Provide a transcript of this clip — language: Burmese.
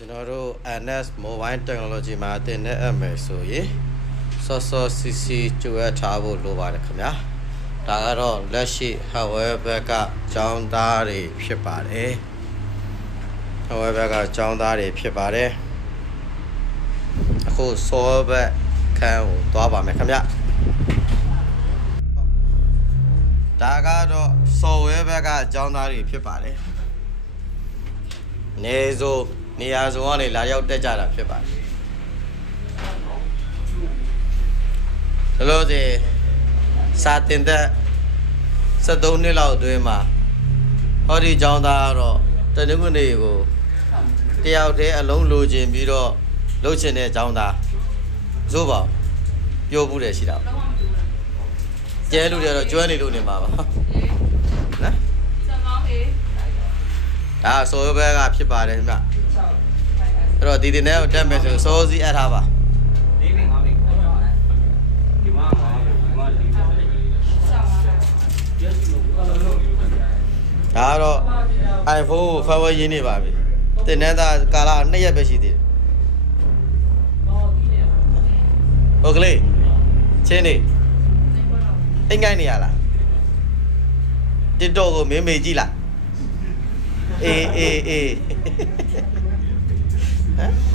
ကျွန်တော်တို့ NS Mobile Technology မှာတင်တဲ့အမယ်ဆိုရင်စောစောစီစီကျွဲထားဖို့လိုပါတယ်ခင်ဗျာဒါကတော့လက်ရှိ hardware ဘက်ကကျောင်းသားတွေဖြစ်ပါတယ် hardware ဘက်ကကျောင်းသားတွေဖြစ်ပါတယ်အခု software ဘက်ခန်းကိုသွားပါမယ်ခင်ဗျာဒါကတော့ software ဘက်ကကျောင်းသားတွေဖြစ်ပါတယ်နေစိုးနေရာစုံကနေလာရောက်တက်ကြတာဖြစ်ပါတယ်လို့ဆိုစာတင်တဲ့73နှစ်လောက်အတွင်းမှာဟောဒီကျောင်းသားကတော့တနင်္ဂနွေနေ့ကိုတယောက်တည်းအလုံးလိုချင်ပြီးတော့လှုပ်ချင်တဲ့ကျောင်းသားသို့ပါပြောဘူးတယ်ရှိတာကျဲလူတွေတော့ကျွမ်းနေလို့နေမှာပါနော်ဒါဆိုဘက်ကဖြစ်ပါတယ်ခင်ဗျအဲ့တော့ဒီနေ့ကိုတက်မယ်ဆိုစောစီးအပ်ထားပါဒါတော့ iPhone ကိုဖတ်ဝဲရင်းနေပါပြီတင်တဲ့သားကာလ2ရက်ပဲရှိသေးတယ်ဟုတ်ကလေးချင်းနေအိမ်ငိုင်းနေရလား TikTok ကိုမေကြည့်လားအေးဟမ်